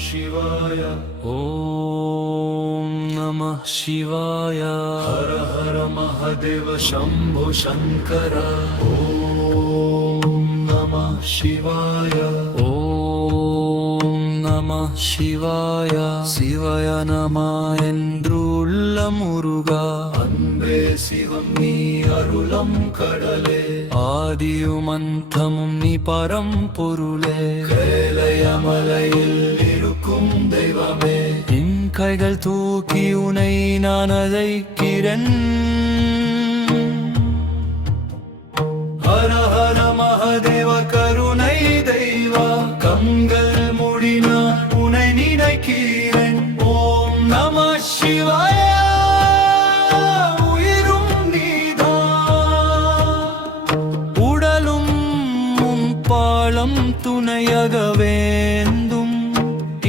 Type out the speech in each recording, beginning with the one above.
शिवाय ॐ नमः शिवाय हर हर महादेव शंभो शंकर ॐ नमः शिवाय ॐ नमः शिवाय शिवाय नमः என்று உள்ளம் உருகா அன்பே சிவம் நீ அருளம் கடலே ஆதியும் அந்தமும் நீ பரம்பொருளே கைலயமலையில் இருக்கும் தெய்வமே என் கைகள் தூக்கி உனை நான் அழைக்கிறேன் ஹர ஹர மகாதேவ கருணை தெய்வா கண்கள் மூடினான் உனை நினைக்கிறேன் ஓம் நம சிவாய உயிரும் நீதான் உடலும் உன் பாலம் துணையாக வேண்டும்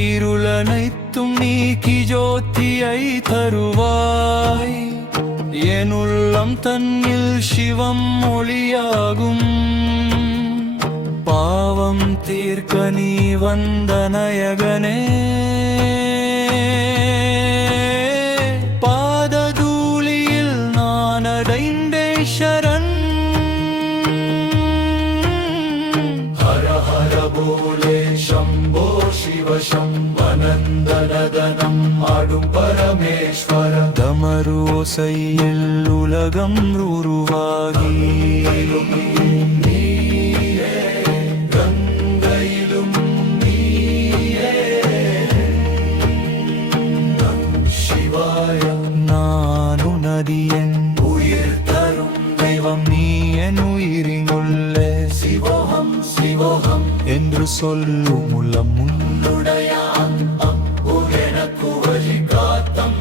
இருளனைத்தும் நீக்கி ஜோதியை தருவாய் என் உள்ளம் தன்னில் சிவம் ஒளியாகும் பாவம் தீர்க்க நீ வந்த நாயகனே பாததூளியில் நான் அடைந்தே சரண் ஹர ஹர போலே சம்போ சிவ சம்பனந்தனதனம் ஆடும் பரமேஸ்வர தமரு ஓசையில் உலகம் உருவாகி நீயே கங்கையிலும் நீயே நம் சிவாய நான் உனதியன் உயிர் தரும் தெய்வம் நீ என் உயிரினுள்ளே சிவோகம் சிவோகம் என்று சொல்லும் உள்ளம் உன்னுடைய அந்தம் எனக்கு வழிகாட்டம்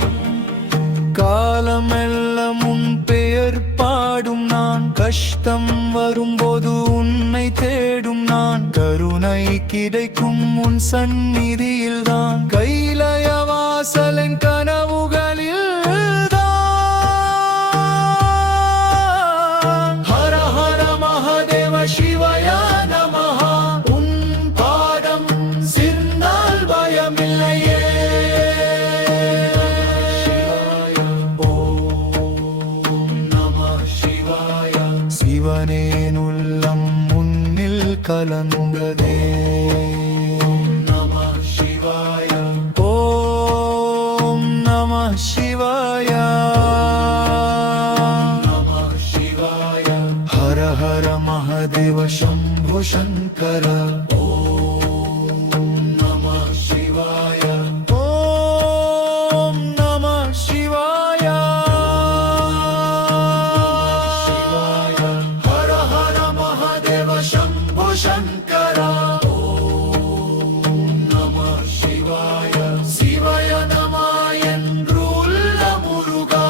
காலமெல்லாம் உன் பெயர் பாடும் நான் கஷ்டம் வரும்போது உன்னை தேடும் நான் கருணை கிடைக்கும் உன் சந்நிதியில் தான் கைலய வாசலின் கனவுகளில் தான் ஹர ஹர மகாதேவ சிவாய நமஹ உன் பாதம் சிந்தால் பயமில்லையே சிவனேன் உள்ளம் முன்னில் கலந்ததே நம சிவாய ஓம் நம சிவாய நம சிவாய ஹர ஹர மகாதேவ சம்போ சங்கர ஓம் நம சிவாய ஓம் நம சிவாய சிவாய ஹர ஹர மகாதேவ சம்போ சங்கர ஓம் நம சிவாய சிவாய நம என்று உள்ள முருகா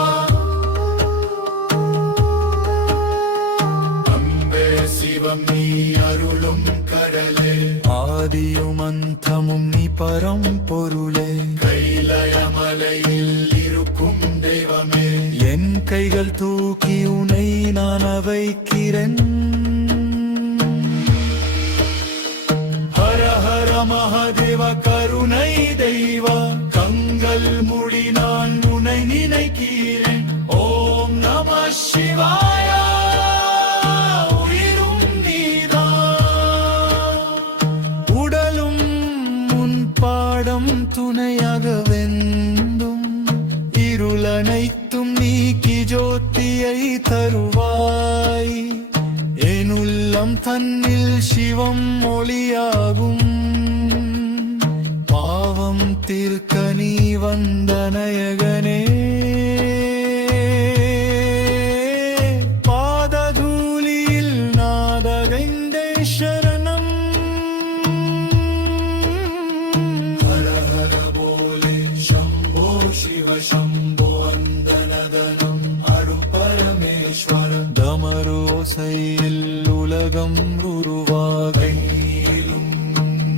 அன்பே சிவம் நீ அருளும் கடலே ஆதியும் அந்தமும் நீ பரம்பொருளே கைலயமலையில் இருக்கும் தெய்வமே என் கைகள் தூக்கி உனை நான் வைக்கிறேன் ஹர ஹர மகாதேவ கருணை தெய்வா கண்கள் மூடி நான் உன்னை நினைக்கிறேன் ஓம் நம சிவாய உயிரும் நீதான் உடலும் உன் பாடம் துணையாக வேண்டும் இருளனைத்தும் நீக்கி ஜோதியை தருவாய் என் உள்ளம் தன்னில் சிவம் ஒளியாகும் பாவம் தீர்க்க நீ வந்த நாயகனே பாததூளியில் நாதகைந்தே சரணம் ஹர ஹர போலே சம்போ சிவ சம்போ அந்தனதனம் அடும் பரமேஸ்வர தமரு ஓசையில் உலகம் உருவாகி கையிலும்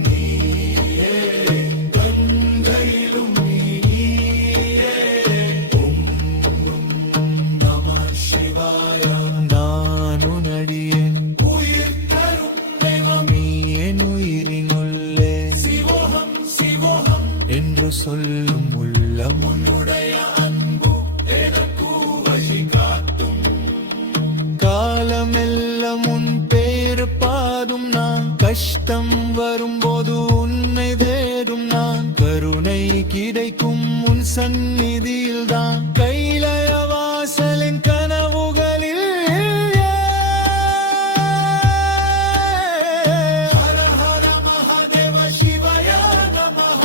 நீயே கங்கையிலும் நீயே சொல்லும் உள்ளம் உன்னுடைய அன்பு எனக்கு வழிகாட்டும் காலமெல்லாம் உன் பேர் பாடும் நான் கஷ்டம் வரும்போது உன்னை தேடும் நான் கருணை கிடைக்கும் உன் சந்நிதியில் தான் கைலய வாசலின் கனவுகளில் ஹர ஹர மகாதேவ சிவய நமஹ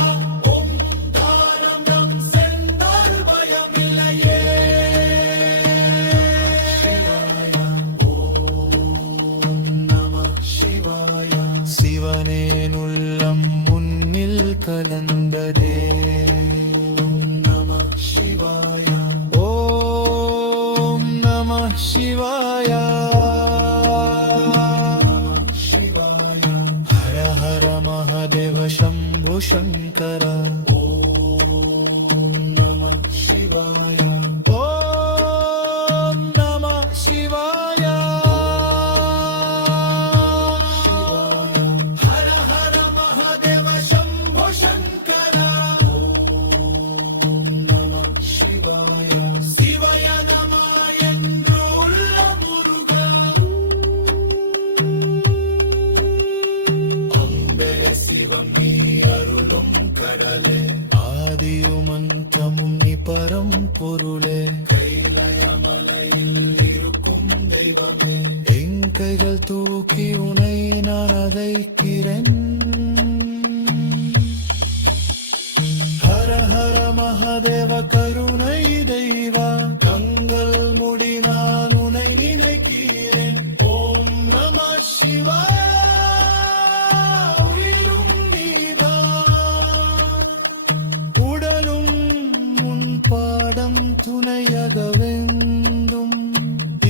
ஓம் தாரம் சென்றால் பயமில்லையே சிவாய சிவனேன் உள்ளம் முன்னில் கலந்ததே நம சிவாய ஓம் நம சிவாய சிவாய ஹர ஹர மகாதேவ சம்பு சங்கர ஓம் நம சிவாய ஓம் நம சிவாய ஹர ஹர மகாதேவ சம்போ சங்கர ஓம் நம சிவாய சிவய நம என்று உள்ள முருக அம்பே சிவம் நீ அருளும் கடலே ஆதியும் அந்தமும் நீ பரம்பொருளே கைலயமலையில் இருக்கும் தெய்வமே என் கைகள் தூக்கி உனை நான் அழைக்கிறேன் ஹர ஹர மகாதேவ கருணை தெய்வா கங்கள் முடி நான் உனை நினைக்கிறேன் ஓம் நம சிவாய உயிரும் நீதான் உடலும் உன் பாடம் துணையாக வெந்தும்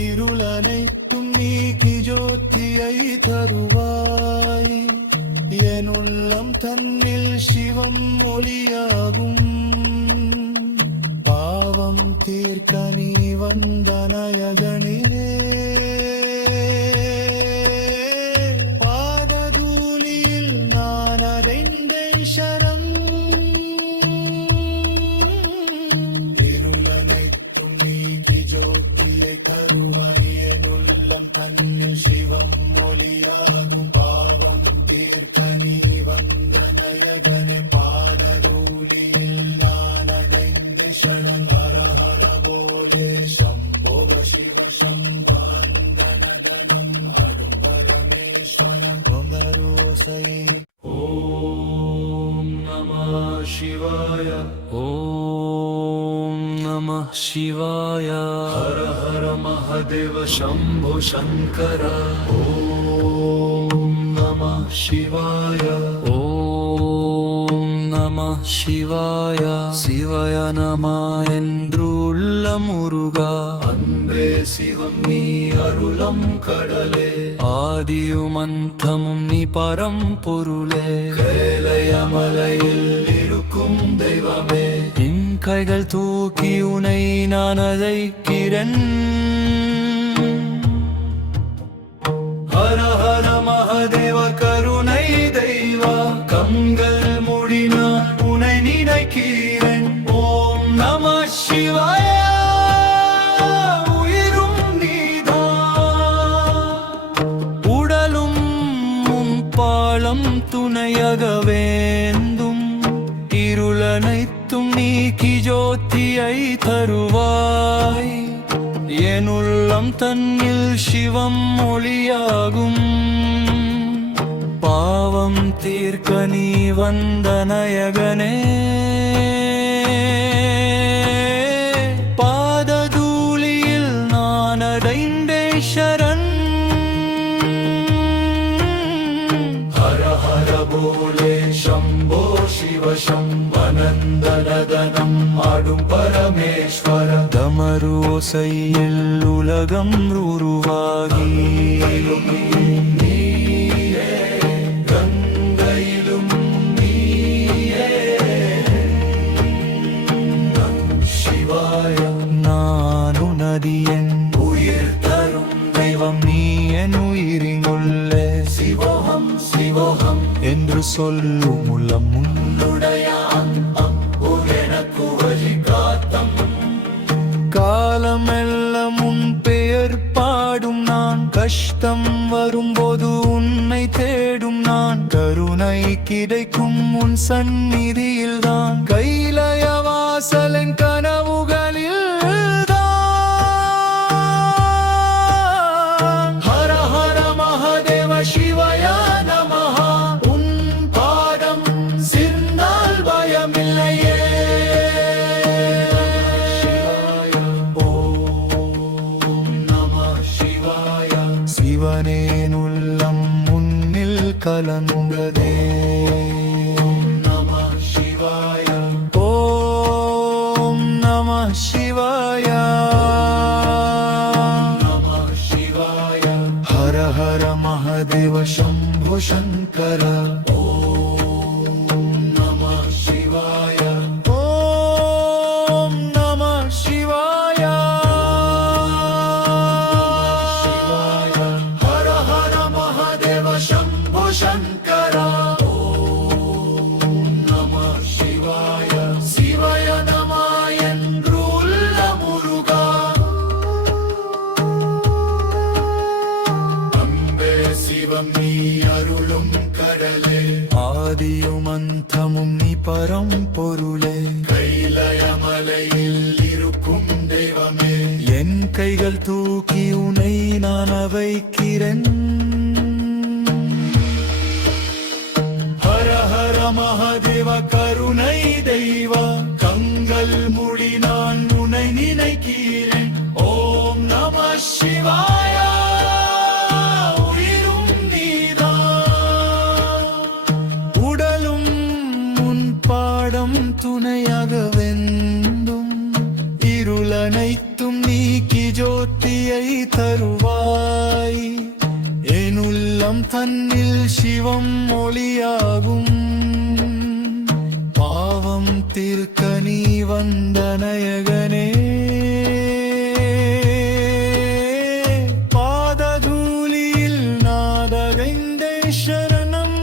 இருளனைத்தும் நீக்கி ஜோதியை தருவாய் என் உள்ளம் தன்னில் சிவம் ஒளியாகும் பாவம் தீர்க்க நீ வந்த நாயகனிலே பாததூளியில் நான் அடைந்தேன் சரண் இருளனைத்தும் நீக்கி ஜோதியை கருவறியன் உள்ளம் தன்னில் சிவம் மொழியாகும் பாவம் தீர்க்க நீ வந்த நயகனே பாடலூலியில் நான் அடைந்த சரண் ஹர ஹர போலே சம்போக சிவ சம்பாந்தனதனம் அரும் பரமேஸ்வர பொங்கரோசை ஓம் நம சிவாய ஓம் நம சிவாய ஹர ஹர மகாதேவ சம்போ சங்கர ஓம் நம சிவாய ஓம் நம சிவாய சிவய நம என்று உள்ள முருகா அன்பே சிவம் நீ அருளம் கடலே ஆதியும் அந்தமும் நீ பரம்பொருளே கைலயமலையில் இருக்கும் தெய்வமே என் கைகள் தூக்கி உனை நான் அழைக்கிறேன் ஹர ஹர மகாதேவ கருணை தெய்வா கண்கள் மூடி நான் உனை நினைக்கிறேன் ஓம் நம சிவாய உயிரும் நீதான் உடலும் உன் பாலம் துணையாக வேந்தும் இருளனைத்தும் நீக்கி ஜோதியை தருவாய் என் உள்ளம் தன்னில் சிவம் ஒளியாகும் பாவம் தீர்க்க நீ வந்த நாயகனே பாததூளியில் நான் அடைந்தே சரண் ஹர ஹர போலே சம்போ சிவ சம்பனந்தனதனம் ஆடும் பரமேஸ்வர தமரோசையில் உலகம் உருவாகி நீயே கங்கையிலும் நீயே சிவாய நான் உனதியன் உயிர் தரும் தெய்வம் நீ என் உயிரிங்குள்ளே சிவோகம் சிவோகம் என்று சொல்லும் உள்ளம் உன்னுடைய அன்பம் வரும்போது உன்னை தேடும் நான் கருணை கிடைக்கும் உன் சந்நிதியில்தான் கைலய வாசலின் கனவுகளில் ஹர ஹர மகாதேவ சிவாய நமஹ உன் பாதம் சிந்தால் பயமில்லையே சிவனேன் உள்ளம் முன்னில் கலந்ததே நம சிவாய ஓம் நம சிவாய நம சிவாய ஹர ஹர மகாதேவ சம்போ சங்கர ஓம் நம சிவாய ஓம் நம சிவாய சிவாய ஹர ஹர மகாதேவ சம்போ சங்கர ஓம் நம சிவாய சிவாய நம என்று உள்ள முருகா அம்பே சிவம் நீ அருளும் கடலே ஆதியும் அந்தமும் நீ பரம்பொருளே கைலயமலையில் இருக்கும் தெய்வமே என் கைகள் தூக்கி உனை நான் வைக்கிறேன் ஹர ஹர மகாதேவ கருணை தெய்வ கங்கள் முடி நான் உன்னை நினைக்கிறேன் ஓம் நம சிவாய உயிரும் நீதான் உடலும் உன் பாடம் துணையாக வெந்தும் இருளனைத்தும் நீக்கி ஜோதியை தருவாய் என் உள்ளம் தன்னில் சிவம் ஒளியாகும் பாவம் தீர்க்க நீ வந்த நாயகனே பாததூளியில் நாதகைந்தே சரணம்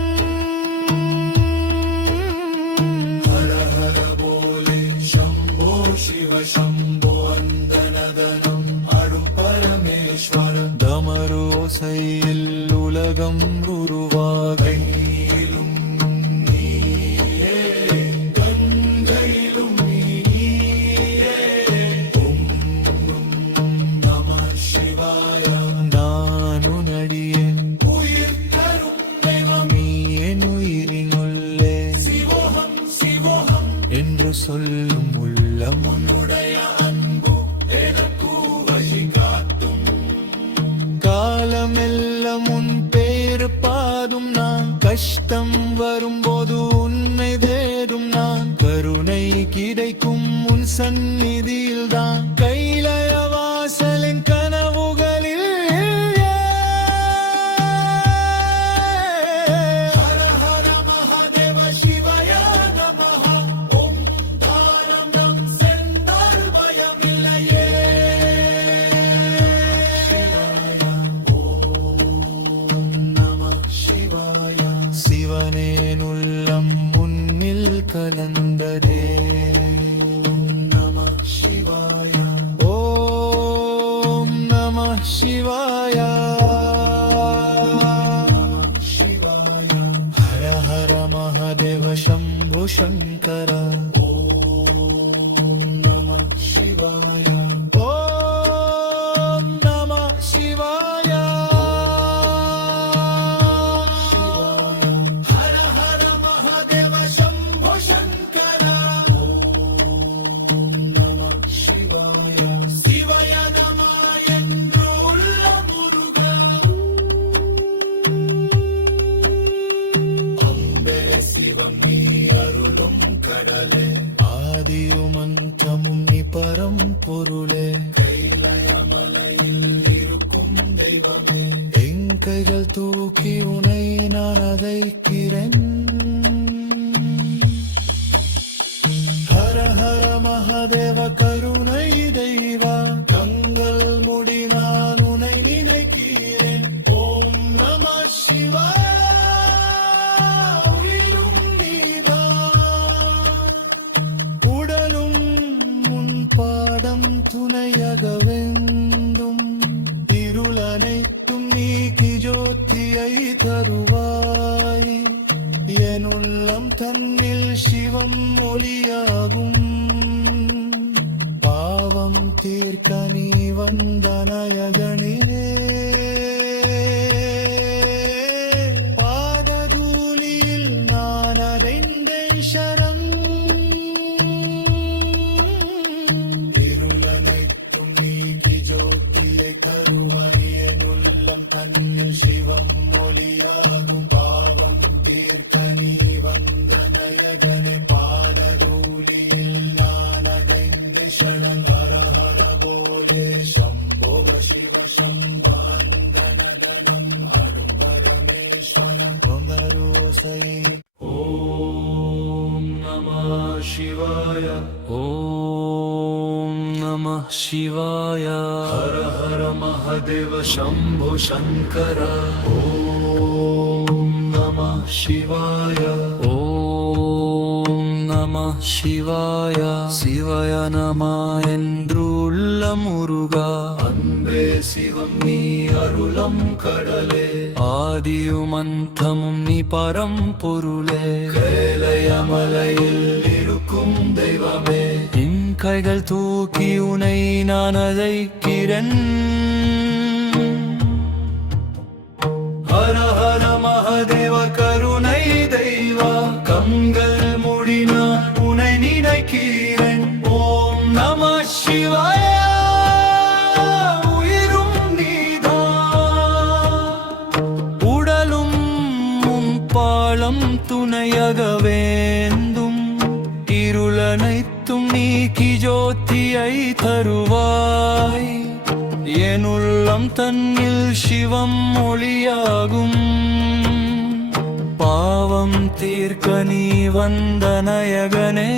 ஹர ஹர போலே சம்போ சிவ சம்போ அந்தனதனம் அடும் பரமேஸ்வர தமரோசையில் உலகம் உருவாகை கையிலும் நீயே கண்கையிலும் நீயே ஓம் நம சிவாய நானு நடியேன் உயிர் தரும் தெய்வம் நீ என் உயிரினுள்ளே சிவோகம் சிவோகம் என்று சொல்லும் உள்ளம் உன்னுடைய அன்பு எனக்கு வழி காட்டும் காலமெல்லாம் உன் பேர் பாதும் நான் கஷ்டம் வரும்போது உன்னை தேடும் நான் கருணை கிடைக்கும் உன் சந்நிதியில் தான் கைலய வாசலின் கனவுகளில் ஹர ஹர மகாதேவ சிவாய நமஹ ஓம் தாரம் நம் சென்றால் பயமில்லையே நம சிவாய சிவனேன் உள்ளம் முன்னில் கலந்ததே நம சிவாய ஓம் நம சிவாய சிவாய ஹர ஹர மகாதேவ சம்போ சங்கர ஓம் நம சிவாய ஓம் நம சிவாய ஹர ஹர மகாதேவ சம்போ சங்கர ஓம் நம சிவாய சிவாய நம என்று உள்ள முருகா அம்பே சிவம் நீ அருளும் கடலே ஆதியும் அந்தமும் நீ பரம்பொருளே கைலயமலையில் இருக்கும் தெய்வமே என் கைகள் தூக்கி உனை நான் அதைக்கிறேன் ஹர ஹர மகாதேவ கருணை தெய்வா கங்கள் முடி நான் உனை நினைக்கிறேன் ஓம் நம சிவாய உயிரும் நீதான் உடலும் உன் பாடம் துணையாக வெந்தும் இருளனைத்தும் நீக்கி ஜோ தன்னில் சிவம் ஒளியாகும். பாவம் தீர்க்க நீ வந்த நாயகனிலே, பாததூளியில் நான் அடைந்தேன் சரண். இருளனைத்தும் நீக்கி ஜோதியை தருவறியன் உள்ளம் தன்னில் சிவம் ஒளியாகும். பாவம் தீர்க்க நீ வந்த நாயகனே, பாததூளியில் நான் அடைந்த சரண். ஹர ஹர போலே சம்போ சிவ சம்பாந்தனதனம் அரும் பரமேஸ்வரன் கொங்கரோசை. ஓம் நமः சிவாய. ஓம் நமः சிவாய. ஹர ஹர மகாதேவ சம்போ சங்கர. ஓம் நமः சிவாய. ஓம் நமः சிவாய. சிவய நம என்று உள்ளம் உருகா. அன்பே சிவம் நீ அருளம் கடலே. ஆதியும் அந்தமும் நீ பரம்பொருளே. கைலயமலையில் இருக்கும் தெய்வமே. என் கைகள் தூக்கி உனை நான் அழைக்கிறேன். ஹர ஹர மகாதேவ கருணை தெய்வா. கண்கள் மூடினான் உனை நினைக்கிறேன். ஓம் நம சிவாய. உயிரும் நீதான். உடலும் உன் பாலம் துணையாக வேண்டும். இருளனைத்தும் நீக்கி ஜோதியை தருவாய். என் உள்ளம் தன்னில் சிவம் ஒளியாகும். பாவம் தீர்க்க நீ வந்த நாயகனே,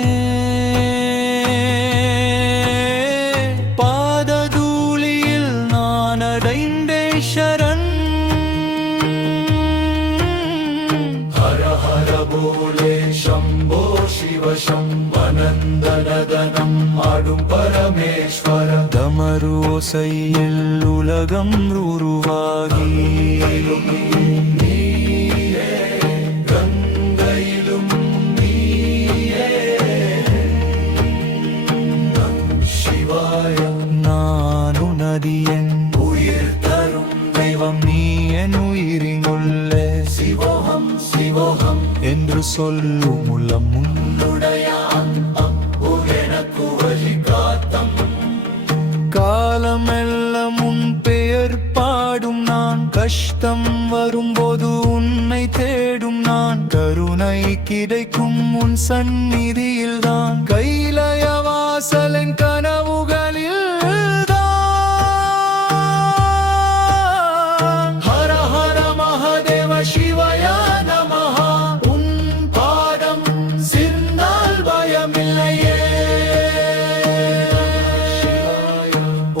பாததூளியில் நான் அடைந்தே சரண். ஹர ஹர போலே சம்போ சிவ சம்பனந்தனதனம் ஆடும் பரமேஸ்வர. தமரோசையில் உலகம் உருவாகி, நீயே கங்கையிலும் நீயே. நம் சிவாய. நான் உனதியன் உயிர் தரும் தெய்வம் நீ என் உயிரினுள்ளே. சிவோகம் சிவோகம் என்று சொல்லும் உள்ளம் உன்னுடைய அந்தம் எனக்கு வழிகாட்டம். காலமெல்லாம் உன் பெயர் பாடும் நான். கஷ்டம் வரும்போது உன்னை தேடும் நான். கருணை கிடைக்கும் உன் சந்நிதியில் தான். கைலய வாசலின் கனவுகளில் தான். ஹர ஹர மகாதேவ சிவாய நமஹ. உன் பாதம் சிந்தால் பயமில்லையே. சிவாய.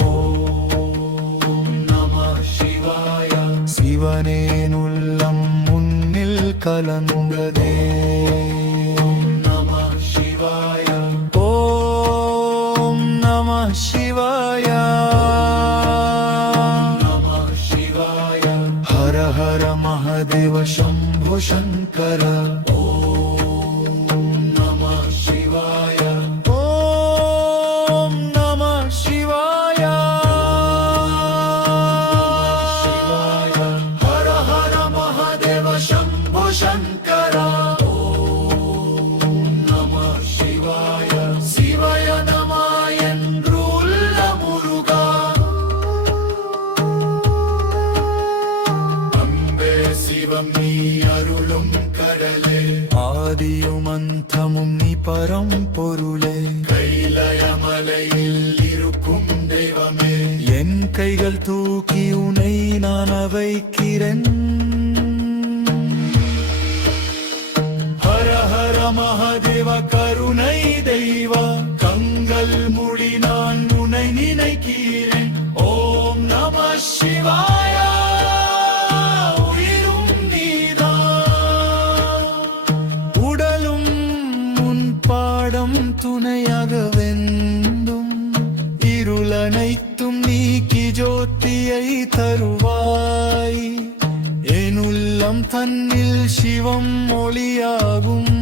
ஓம் நம சிவாய. சிவனேன் உள்ளம் முன்னில் கலந்ததே. ஓம் நம சிவாய. ஓம் நம சிவாய. நம சிவாய. ஹர ஹர மகாதேவ சம்போ சங்கர. ஓம் நம சிவாய. ஓம் நம சிவாய. சிவாய. ஹர ஹர மகாதேவ சம்போ சங்கர. ஓம் நம சிவாய. சிவாய நம என்று உள்ள முருகா. அன்பே சிவம் நீ அருளும் கடலே. ஆதியும் அந்தமும் நீ பரம்பொருளே. கைலயமலையில் இருக்கும் தெய்வமே. என் கைகள் தூக்கி உனை நான் வைக்கிறேன். ஹர ஹர மகாதேவ கருணை தெய்வா. கண்கள் மூடி நான் உன்னை நினைக்கிறேன். ஓம் நம சிவாய. உயிரும் நீதான். உடலும் உன் பாடம் துணையாக வேண்டும். இருளனைத்தும் நீக்கி ஜோதியை தருவாய். என் உள்ளம் தன்னில் சிவம் ஒளியாகும்.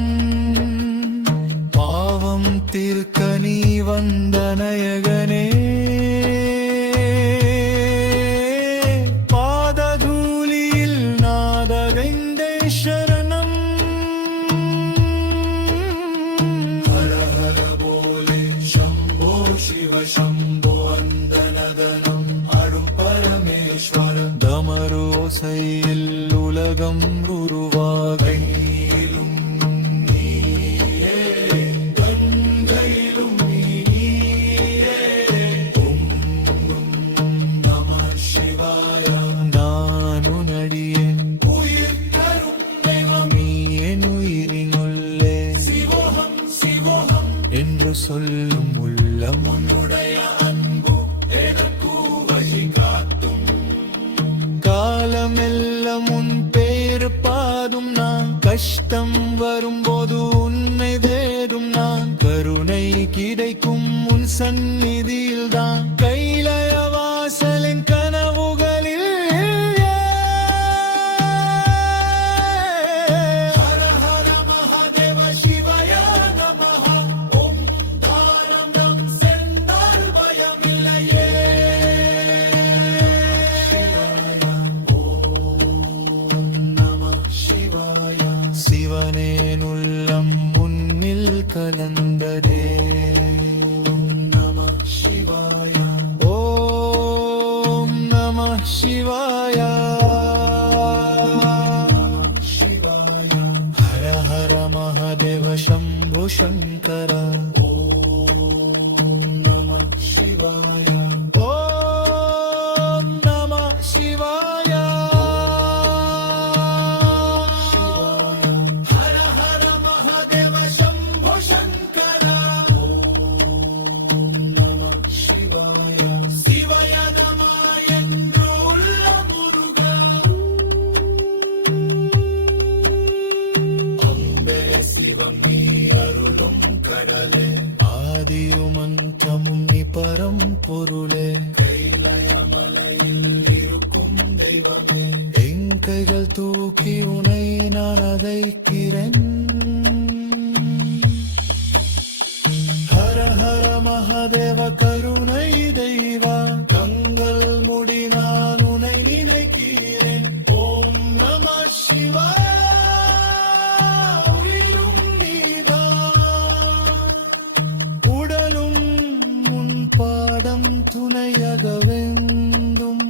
தீர்க்க நீ வந்த நாயகனே பாததூளியில் நாதரைந்தே சரணம் ஹர ஹர போலே சம்போ சிவ சம்போ அந்தனதனம் அரும் பரமேஸ்வர தமரோசையில் உலகம் உருவாக கையிலும் நீயே கங்கையிலும் நீயே ஓம் நம சிவாய நானு நடியேன் உயிர் தரும் தெய்வம் நீ என் உயிரினுள்ளே சிவோகம் சிவோகம் என்று சொல்லும் உள்ளம் உன்னுடைய அன்பு எனக்கு வழி காட்டும் காலமெல்லாம் உன் பேர் பாதும் நான் கஷ்டம் வரும்போது உன்னை தேடும் நான் கருணை கிடைக்கும் உன் சந்நிதியில் தான் கைலய வாசலின் கனவுகளில் ஹர ஹர மகாதேவ சிவாய நமஹ ஓம் தாரம் ரம் சென்றால் பயமில்லையே ஓம் நம சிவாய சிவனேன் உள்ளம் முன்னில் கலந்ததே ஓம் நம சிவாய ஓம் நம சிவாய சிவாய ஹர ஹர மகாதேவ சம்பு சங்கர ஓம் நம சிவாய ஓம் நம சிவாய ஹர ஹர மகாதேவ சம்போ சங்கர ஓம் நம சிவாய சிவய நம என்று உள்ள முருக அம்பே சிவம் நீ அருளும் கடலே ஆதியும் அந்தமும் நீ பரம்பொருளே கைலயமலையில் இருக்கும் தெய்வமே என் கைகள் தூக்கி உனை நான் அதைக்கிறேன் ஹர ஹர மகாதேவ கருணை தெய்வா கங்கள் முடி நான் உனை நினைக்கிறேன் ஓம் நம சிவாய உயிரும் நீதான் உடலும் முன் பாடம் துணையாக வேண்டும்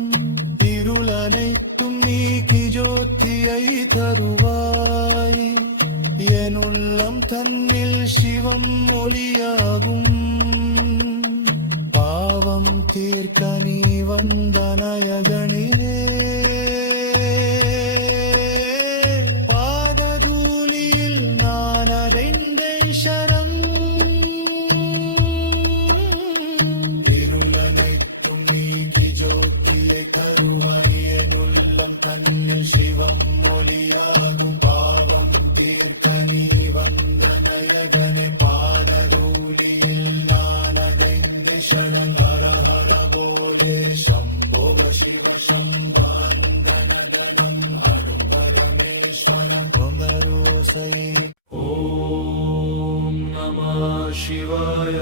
இருளனைத்தும் நீக்கி ஜோதியை தருவாய் என் உள்ளம் தன்னில் சிவம் ஒளியாகும் பாவம் தீர்க்க நீ வந்த நாயகனிலே பாததூளியில் நான் அடைந்தே சரண் இருளனைத்தும் நீக்கி ஜோதியை கருமறியன் உள்ளம் தன்னில் சிவம் மொழியாகும் பாவம் தீர்க்க நீ வந்த நயகனே பாடரூலியில் நானடைந்து சரண் ஹர ஹர போலே சம்போ சிவ சம்பாந்தனதனம் அரும் பரமேஸ்வரன் கொமரோசை ஓம் நம சிவாய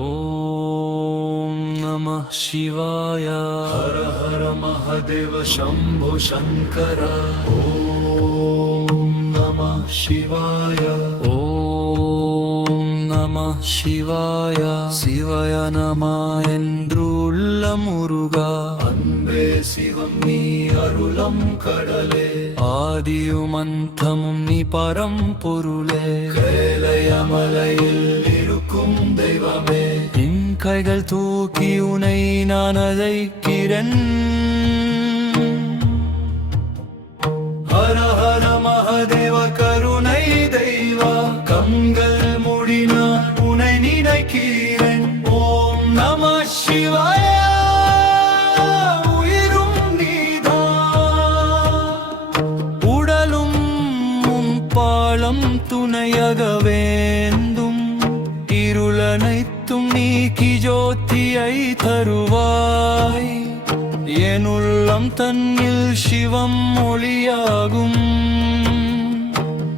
ஓம் நம சிவாய ஹர ஹர மகாதேவ சம்போ சங்கர ஓம் நம சிவாய ஓம் நம சிவாய சிவய நம என்று உள்ள முருகா அன்பே சிவம் நீ அருளம் கடலே ஆதியும் அந்தமும் நீ பரம்பொருளே கைலயமலையில் இருக்கும் தெய்வமே என் கைகள் தூக்கி உனை நான் அழைக்கிறேன் ஹர ஹர மகாதேவ கருணை தெய்வா கண்கள் மூடினான் உனை நினைக்கிறேன் ஓம் நம சிவாய உயிரும் நீதான் உடலும் உன் பாலம் துணையாக வேண்டும் இருளனைத்தும் நீக்கி ஜோதியை தருவாய் என் உள்ளம் தன்னில் சிவம் ஒளியாகும்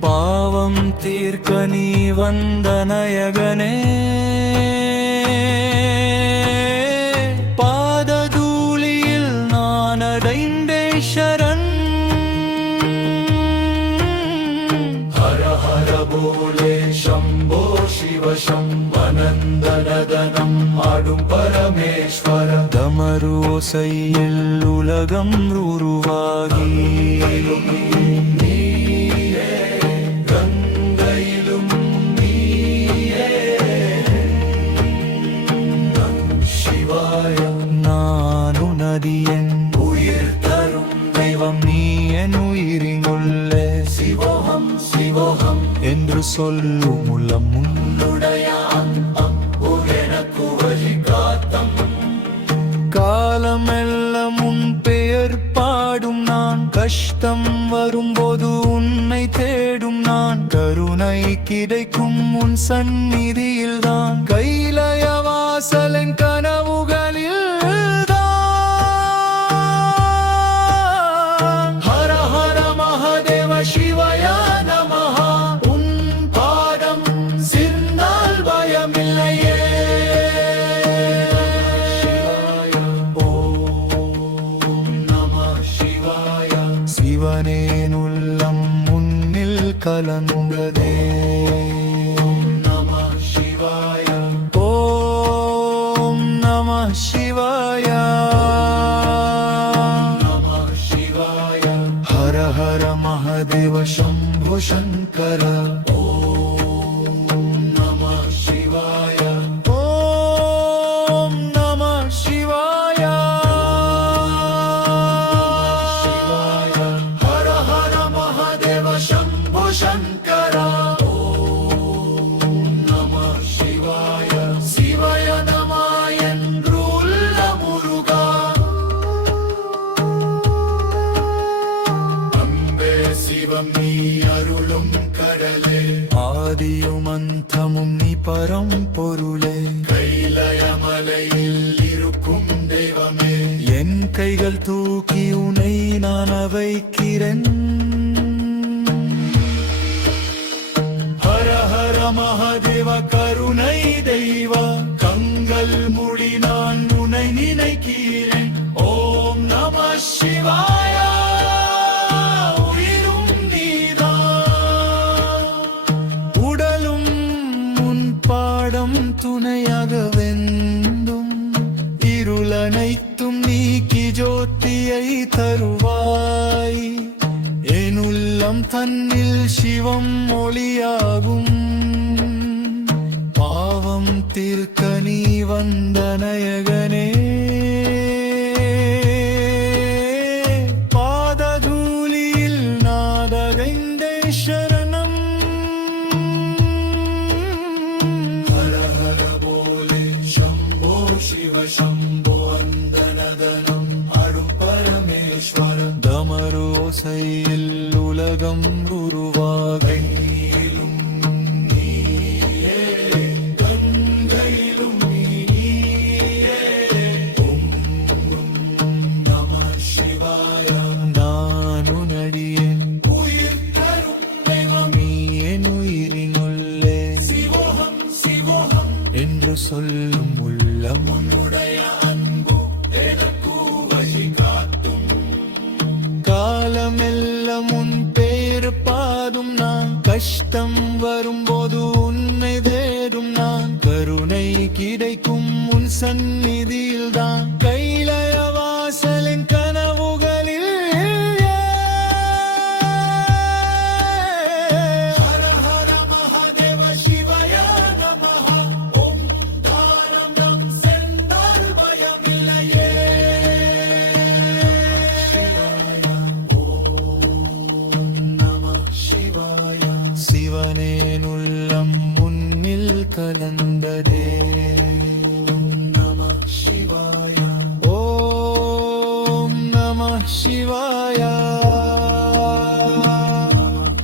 பாவம் பாவம் தீர்க்க நீ வந்த நாயகனே பாததூளியில் நான் அடைந்தே சரண் ஹர ஹர போலே சம்போ சிவ சம்பனந்தனதனம் ஆடும் பரமேஸ்வர தமரு ஓசையில் உலகம் உருவாகி நீயே கங்கையிலும் நீயே சிவாய நானு நதியன் உயிர் தரும் தெய்வம் நீ என் உயிரினுள்ளே சிவோகம் சிவோகம் என்று சொல்லும் உள்ளம் உன்னுடைய அன்பம் எனக்கு வழிகாட்டம் காலமெல்லாம் உன் பெயர் பாடும் நான் கஷ்டம் வரும்போது உன்னை தேடும் நான் கருணை கிடைக்கும் உன் சந்நிதியில் தான் கைலய வாசலின் கனவுகளில் ஹர ஹர மகாதேவ சிவய நமஹ உன் பாதம் சிந்தால் பயமில்லையே ஓம் நம சிவாய சிவனேன் உள்ளம் முன்னில் கலந்ததே நம சிவாய ஓம் நம சிவாய நம சிவாய ஹர ஹர மகாதேவ சம்பு சங்கர ஓம் நம சிவாய ஓம் நம சிவாய சிவாய ஹர ஹர மகாதேவ சம்போ சங்கர ஓம் நம சிவாய சிவய நம என்று உள்ள முருகா அம்பே சிவம் நீ அருளும் கடலே ஆதியும் அந்தமும் நீ பரம்பொருளே கைலயமலையில் இருக்கும் தெய்வமே என் கைகள் தூக்கி உனை நான் வைக்கிறேன் ஹர ஹர மகாதேவ கருணை தெய்வ கங்கள் முடி நான் உன்னை நினைக்கிறேன் ஓம் நம சிவாய உயிரும் நீதான் உடலும் உன் பாடம் துணையாக வெந்தும் இருளனைத்தும் நீக்கி ஜோதியை தருவாய் என் உள்ளம் தன்னில் சிவம் ஒளியாகும் பாவம் தீர்க்க நீ வந்த நாயகனே பாததூளியில் நாதகைந்தே சரணம் ஹர ஹர போலே சம்போ சிவ சம்போ அந்தனதனம் ஆடும் பரமேஸ்வர தமரு ஓசையில் உலகம் உருவாகை கையிலும் நீயே கங்கையிலும் நீயே ஓம் நம சிவாய நானு நடியேன் உயிர் தரும் தெய்வம் நீ என் உயிரினுள்ளே சிவோகம் சிவோகம் என்று சொல்லும் உள்ளம் உன்னுடைய அன்பு எனக்கு வழிகாட்டும் காலமெல்லாம் உன் பேர் பாதும் நான் கஷ்டம் வரும்போது உன்னை தேடும் நான் கருணை கிடைக்கும் உன் சந்நிதியில் தான் கைலய வாசலின் கனவுகளில் ஹர ஹர மகாதேவ சிவய நமஹ ஓம் தாரம் நம் சென்றால் பயமில்லையே சிவாய ஓம் நம சிவாய சிவனேன் உள்ளம் முன்னில் கலந்ததே ஓம் நம சிவாய ஓம் நம சிவாய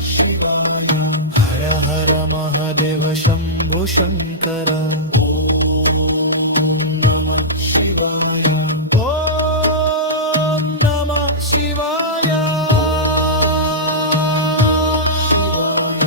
சிவாய ஹர ஹர மகாதேவ சம்பு சங்கர ஓம் நம சிவாய ஓம் நம சிவாய சிவாய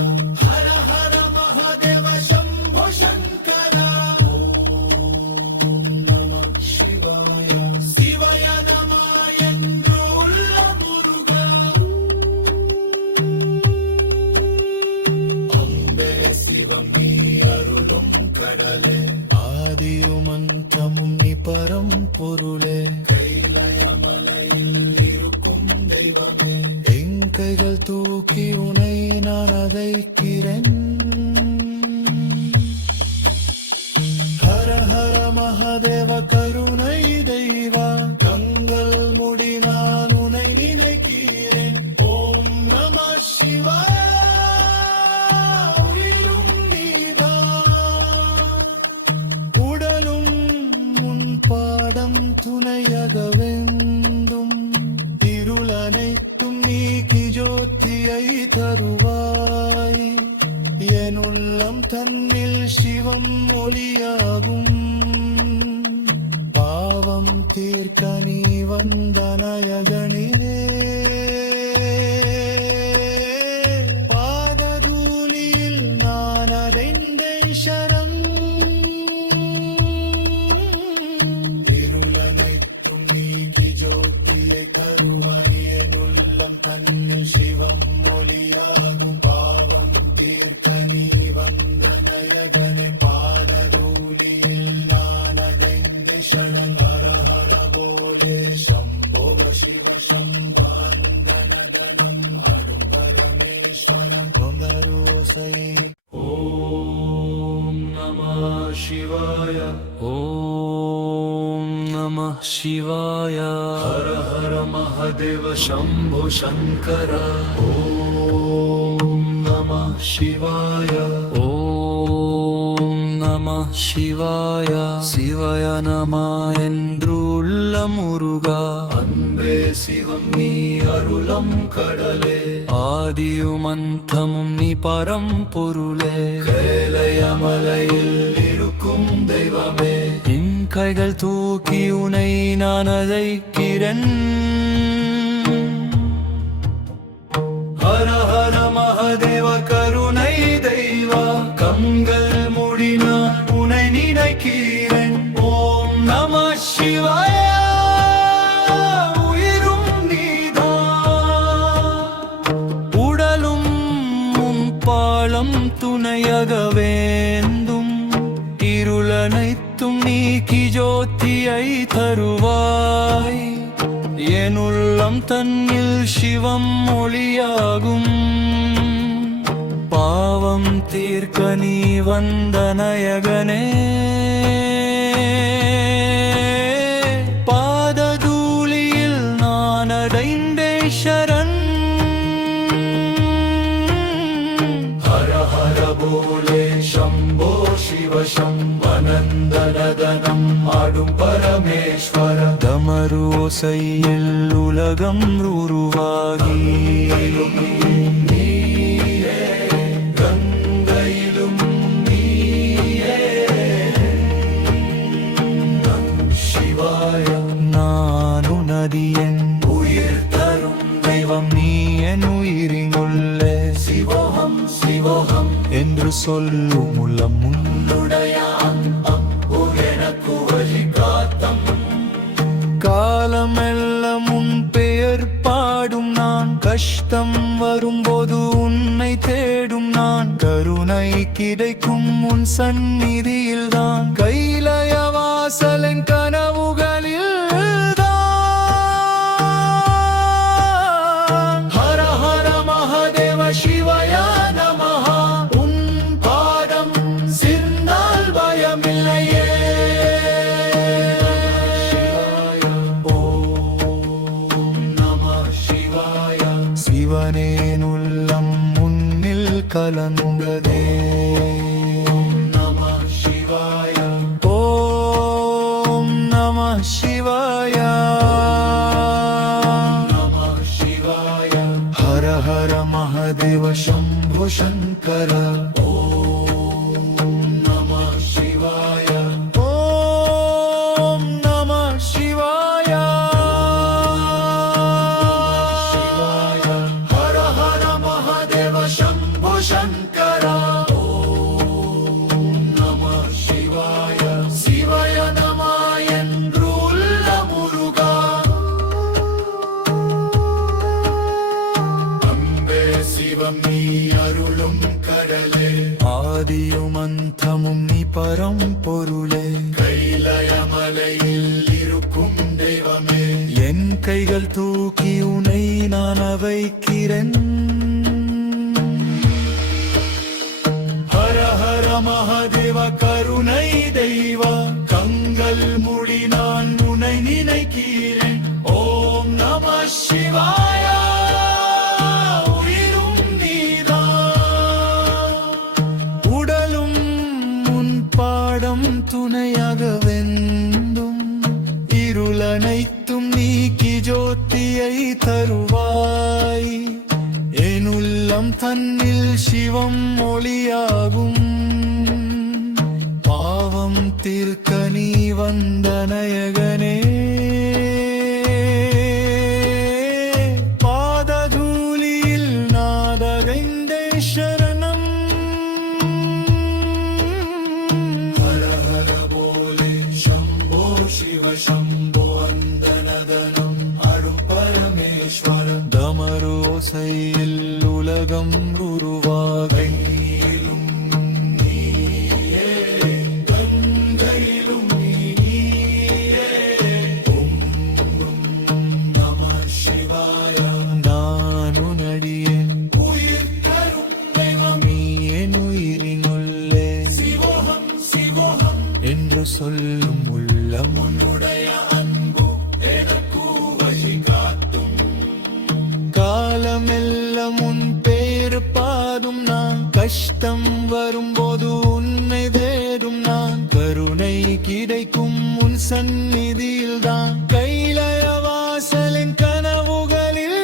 கடலே ஆதியும் அந்தமும் நீ பரம்பொருளே கைலயமலையில் இருக்கும் தெய்வமே என் கைகள் தூக்கி உனை நான் அதைக்கிறேன் ஹர ஹர மகாதேவ கருணை தெய்வா கங்கள் முடி நான் உனை நினைக்கிறேன் ஓம் நம சிவாய உயிரும் நீதான் உடலும் உன் பாடம் துணையாக வேண்டும் இருளனைத்தும் நீக்கி ஜோதியை தருவாய் என் உள்ளம் தன்னில் சிவம் ஒளியாகும் பாவம் தீர்க்க நீ வந்த நாயகனிலே பாததூளியில் நான் அடைந்தேன் சரண் இருளனைத்தும் நீக்கி ஜோதியை தருவாய் என் உள்ளம் தன்னில் சிவம் ஒளியாகும் பாவம் தீர்க்க நீ வந்த நயகனே பாடலூலியில் நான் அடைந்த சரண் ஹர ஹர போலே சம்போவ சிவ சம்பாந்தனதனம் அரும் பரமேஸ்வரன் கொந்தரோசை ஓம் நம சிவாய ஓம் நம சிவாய ஹர ஹர மகாதேவ சம்போ சங்கர ஓம் நம சிவாய ஓம் நம சிவாய சிவய நம என்று உள்ள முருகா அன்பே சிவம் நீ அருளம் கடலே ஆதியும் அந்தமும் நீ பரம்பொருளே கைலயமலையில் இருக்கும் தெய்வமே என் கைகள் தூக்கி உனை நான் அழைக்கிறேன் ஹர ஹர மகாதேவ கருணை தெய்வா கண்கள் மூடி நான் உனை நினைக்கிறேன் ஓம் நம சிவாய உயிரும் நீதான் உடலும் உன் பாலம் துணையாக வேண்டும் இருளனைத்தும் நீக்கி ஜோதியை தருவாய் என் உள்ளம் தன்னில் சிவம் ஒளியாகும் பாவம் தீர்க்க நீ வந்த நாயகனே பாததூளியில் நான் அடைந்தே சரண் ஹர ஹர போலே சம்போ சிவ சம்பனந்தனதனம் ஆடும் பரமேஸ்வர தமரோசையில் உலகம் உருவாகி நீயே கங்கையிலும் நீயே நம் சிவாய நான் உனதியன் உயிர் தரும் தெய்வம் நீ என் உயிரினுள்ளே சிவோகம் சிவோகம் என்று சொல்லும் உள்ளம் உன்னுடைய அன்பம் எனக்கு வழி காத்தம் காலமெல்லாம் உன் பெயர் பாடும் நான் கஷ்டம் வரும்போது உன்னை தேடும் நான் கருணை கிடைக்கும் உன் சந்நிதியில் தான் கைலய வாசலின் கனவுகளில் ஹர ஹர மகாதேவ சிவாய நமஹ உன் பாதம் சிந்தால் பயமில்லையே ஓம் நம சிவாய சிவனேன் உள்ளம் முன்னில் கலந்ததே நம சிவாய ஓம் நம சிவாய நம சிவாய ஹர ஹர மகாதேவ சம்போ சங்கர ஓம் நம சிவாய ஓம் நம சிவாய சிவாய ஹர ஹர மகாதேவ சம்போ சங்கர ஓம் நம சிவாய சிவாய நம என்று உள்ள முருகா அன்பே சிவம் நீ அருளும் கடலே ஆதியும் அந்தமும் நீ பரம்பொருளே கைலயமலையில் இருக்கும் தெய்வமே என் கைகள் தூக்கி உனை நான் வைக்கிறேன் ஹர ஹர மகாதேவ கருணை தெய்வா கங்கள் முடி நான் உன்னை நினைக்கிறேன் ஓம் நம சிவாய உயிரும் நீதான் உடலும் உன் பாடம் துணையாக வெந்தும் இருளனைத்தும் நீக்கி ஜோதியை தருவாய் என் உள்ளம் தன்னில் சிவம் ஒளியாகும் பாவம் தீர்க்க நீ வந்த நாயகனே பாததூளியில் நாதகைந்தே சரணம் ஹர ஹர போலே சம்போ சிவ சம்போ அந்தனதனம் அரும் பரமேஸ்வர தமரோசையில் உலகம் உருவாக கையிலும் நீயே கங்கையிலும் நீயே ஓம் நம சிவாய நானு நடியேன் உயிர் தரும் தெய்வம் நீ என் உயிரினுள்ளே சிவோகம் சிவோகம் என்று சொல்லும் உள்ளம் உன்னுடைய அன்பு எனக்கு வழி காட்டும் காலமெல்லாம் உன் பேர் பாதும் நான் கஷ்டம் வரும்போது உன்னை தேடும் நான் கருணை கிடைக்கும் உன் சந்நிதியில் தான் கைலய வாசலின் கனவுகளில்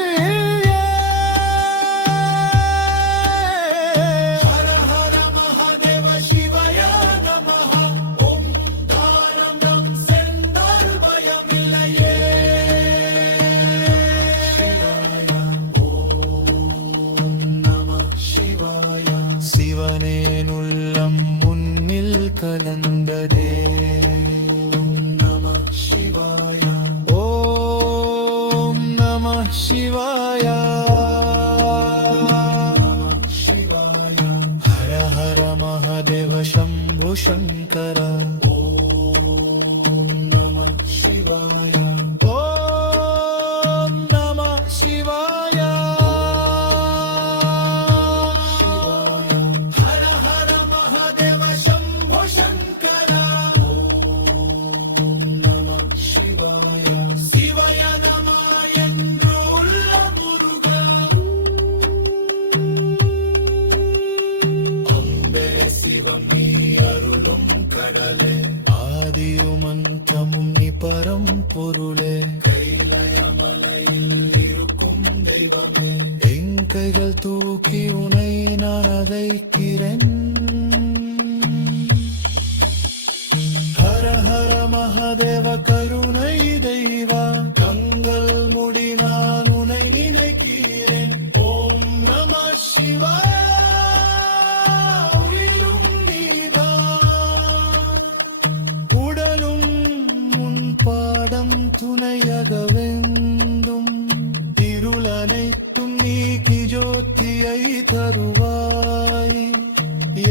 ஹர ஹர மகாதேவ சிவாய நமஹ ஓம் தானம் நம் சென்றால் பயமில்லையே சிவாய ஓம் நம சிவாய சிவனேன் உள்ளம் முன்னில் கலந்ததே ஓம் நம சிவாய ஓம் நம சிவாய சிவாய ஹர ஹர மகாதேவ சம்பு சங்கர ஓம் நம சிவாய ஓம் நம சிவாய ஹர ஹர மகாதேவ சம்போ சங்கர ஓம் நம சிவாய சிவாய நம என்று உள்ள முருகா அம்பே சிவம் நீ அருளும் கடலே ஆதியும் அந்தமும் நீ பரம்பொருளே கைலயமலையில் இருக்கும் தெய்வமே என் கைகள் தூக்கி உனை நான் அதைக்கிறேன் ஹர ஹர மகாதேவ கருணை தெய்வா கங்கள் முடி நான் உன்னை நினைக்கிறேன் ஓம் நம சிவாய உயிரும் நீதான் உடலும் உன் பாடம் துணையாக வெந்தும் இருளனைத்தும் நீக்கி ஜோதியை தருவாய்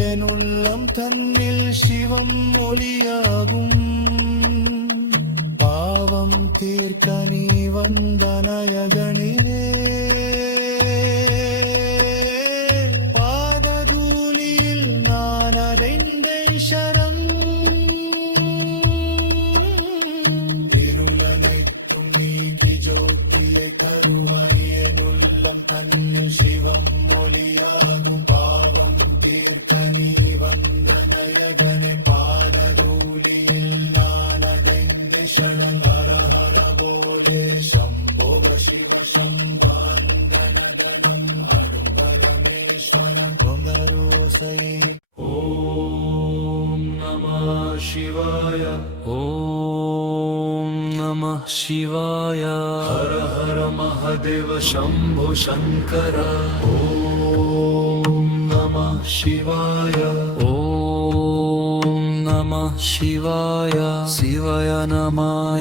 என் உள்ளம் தன்னில் சிவம் ஒளியாகும் பாவம் தீர்க்க நீ வந்த நாயகனே பாததூளியில் நான் அடைந்தேன் சரண் இருளனைத்தும் நீக்கி ஜோதியை தருவாய் என் உள்ளம் தன்னில் சிவம் மொழியாகும் பாவம் தீர்க்க நீ வந்த நயகனே பாரதூளியில் நானடைந்து சரண் ஹர ஹர போலே சம்போக சிவ சம்பாந்தனதனம் அரும் பரமேஸ்வரன் பொங்கரோசை ஓம் நம சிவாய ஓம் நம சிவாய ஹர ஹர மகாதேவ சம்போ சங்கர ஓம் நம சிவாய ஓம் நம சிவாய சிவய நம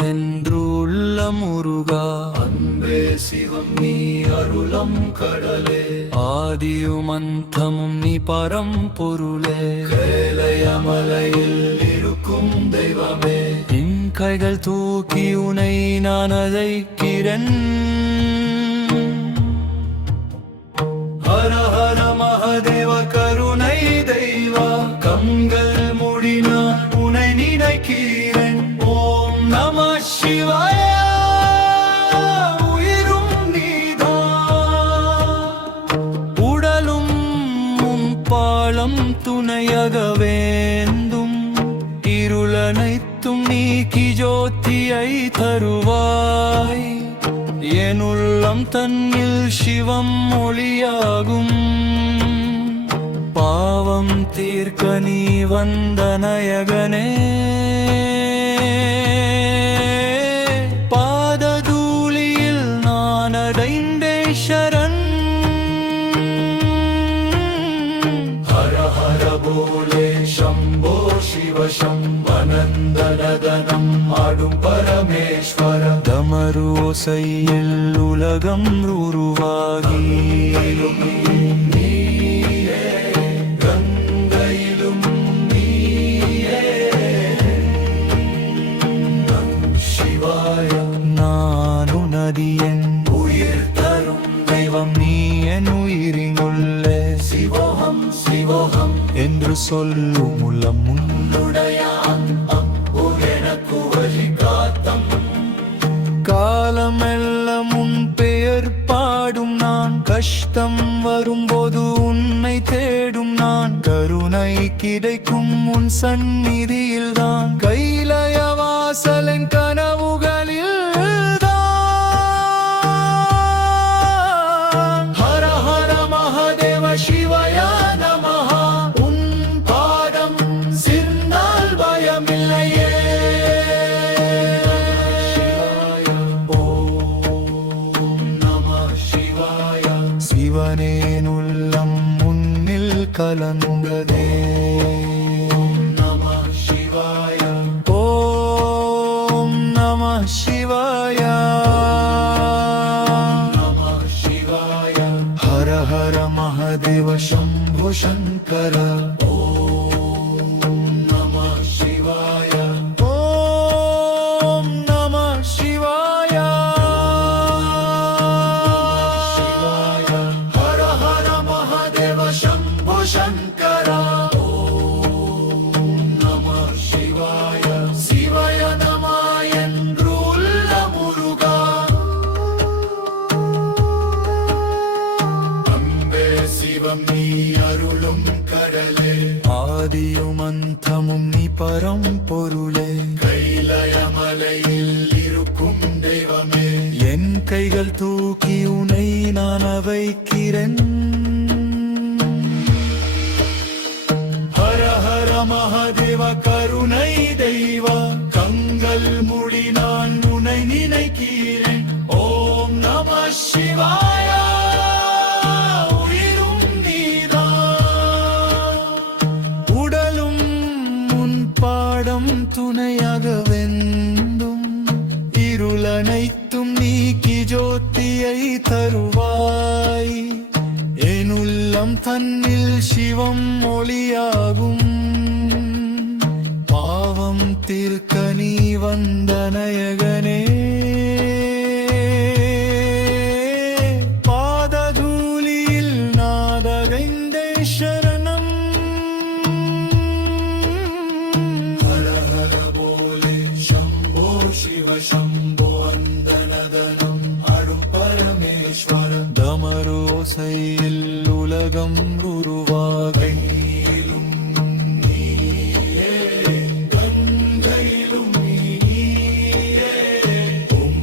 என்று உள்ளம் முருகா. அன்பே சிவம் நீ அருளம் கடலே, ஆதியும் அந்தமும் நீ பரம்பொருளே. கைலயமலையில் இருக்கும் தெய்வமே, என் கைகள் தூக்கி உனை நான் அழைக்கிறேன். ஹர ஹர மகாதேவ கருணை தெய்வா, கண்கள் மூடினான் உனை நினைக்கிறேன். ஓம் நம சிவாய. உயிரும் நீதான், உடலும் உன் பாலம் துணையாக வேண்டும். இருளனைத்தும் நீக்கி ஜோதியை தருவாய். என் உள்ளம் தன்னில் சிவம் ஒளியாகும். பாவம் தீர்க்க நீ வந்த நாயகனே. பாததூளியில் நான் அடைந்தே சரண். ஹர ஹர போலே சம்போ சிவ சம்பனந்தனதனம் ஆடும் பரமேஸ்வர. தமரு ஓசையில் உலகம் உருவாகி, நீயே கங்கையிலும் நீயே. நம் சிவாய நான் உனதியன் உயிர் தரும் தெய்வம் நீ என் உயிரினுள்ளே. சிவோகம் சிவோகம் என்று சொல்லும் உள்ளம் உன்னுடைய அன்பம் எனக்கு வழிகாட்டம். காலமெல்லாம் உன் பெயர் பாடும் நான். கஷ்டம் வரும்போது உன்னை தேடும் நான். கருணை கிடைக்கும் உன் சந்நிதியில் தான். கைலய வாசலின் கனவுகளில் தான். ஹர ஹர மகாதேவ சிவாய நமஹ. உன் பாதம் சிந்தால் பயமில்லையே. சிவாய ஓம் நம சிவாய. சிவனேன் உள்ளம் முன்னில் கலந்ததே. நம சிவாய ஓம் நம சிவாய. நம சிவாய. ஹர ஹர மகாதேவ சம்பு சங்கர. ஓம் நம சிவாய. ஓம் நம சிவாய. சிவாய ஹர ஹர மகாதேவ சம்போ சங்கர. ஓம் நம சிவாய. சிவாய நம என்று உள்ள முருகா. அன்பே சிவம் நீ அருளும் கடலே, ஆதியும் அந்தமும் நீ பரம்பொருளே. கைலயமலையில் இருக்கும் தெய்வமே, என் கைகள் தூக்கி உனை நான் வைக்கிறேன். ஹர ஹர மகாதேவ கருணை தெய்வா, கண்கள் மூடி நான் உன்னை நினைக்கிறேன். ஓம் நம சிவாய. உயிரும் நீதான், உடலும் உன் பாடம் துணையாக வெந்தும். இருளனைத்தும் நீக்கி ஜோதியை தருவாய். என் உள்ளம் தன்னில் சிவம் ஒளியாகும். பாவம் தீர்க்க நீ வந்த நாயகனே. பாததூளியில் நாதகைந்தே சரணம். ஹர ஹர போலே சம்போ சிவ சம்போ அந்தனதனம் ஆடும் பரமேஸ்வர. தமரு ஓசையில் உலகம் உருவாகி, கையிலும் நீயே கங்கையிலும் நீயே. ஓம்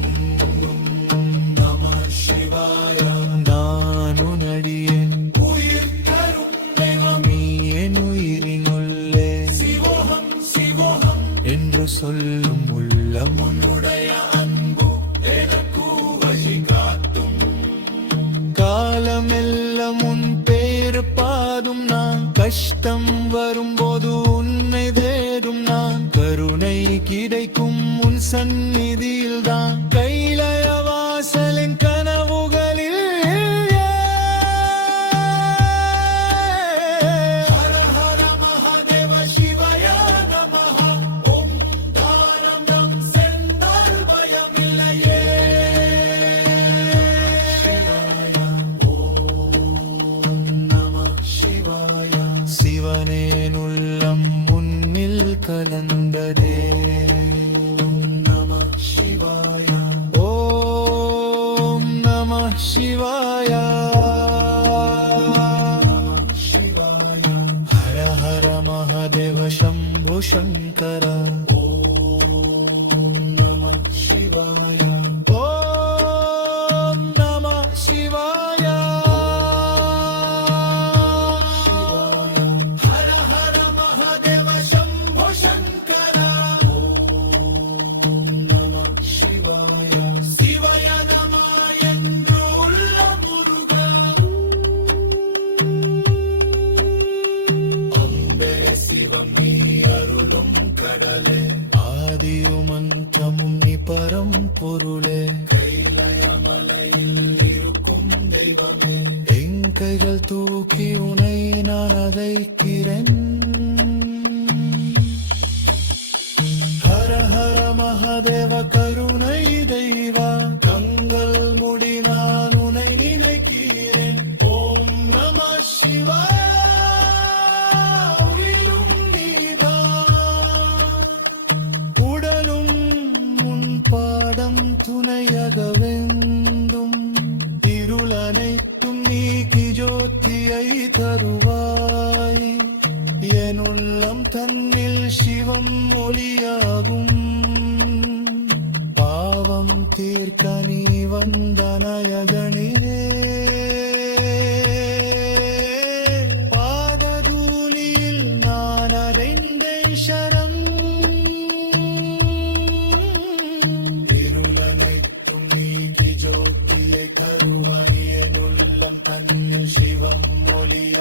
நம சிவாய. நான் உனடியேன் உயிர் தரும் தெய்வம் நீ என் உயிரினுள்ளே. சிவோகம் சிவோகம் என்று சொல்லும் உள்ளம் உன்னுடைய அன்பு எனக்கு வழிகாட்டும். காலமெல்லாம் உன் பேர் பாடும் நான். கஷ்டம் வரும்போது உன்னை தேடும் நான். கருணை கிடைக்கும் உன் சந்நிதியில் தான். கை கலந்ததே. நம சிவாய ஓம் நம சிவாய சிவாய ஹர ஹர மகாதேவ சம்பு சங்கர. நம சிவாய ஓம் நம சிவாய ஹர ஹர மகாதேவ சம்போ சங்கர நம சிவாய சிவய நம என்று உள்ள முருக அம்பே சிவம் நீ அருளும் கடலே ஆதியும் அந்தமும் நீ பரம்பொருளே. கைலயமலையில் இருக்கும் தெய்வமே என் கைகள் தூக்கி உனை நான் அழைக்கிறேன். ஹர ஹர மகாதேவ கருணை தெய்வா, கங்கள் முடி நான் உனை நினைக்கிறேன். ஓம் நம சிவாய உயிரும் நீதான் உடலும் முன் பாடம் துணையாக வெந்தும் இருளனைத்தும் நீக்கி ஜோதியை தருவாய். என் உள்ளம் தன்னில் சிவம் ஒளியாகும். பாவம் தீர்க்க நீ வந்த நாயகனிலே. பாததூளியில் நான் அடைந்தேன் சரண். இருளனைத்தும் நீக்கி ஜோதியை கருவாய் என் உள்ளம் தன்னில் சிவம் ஒளிய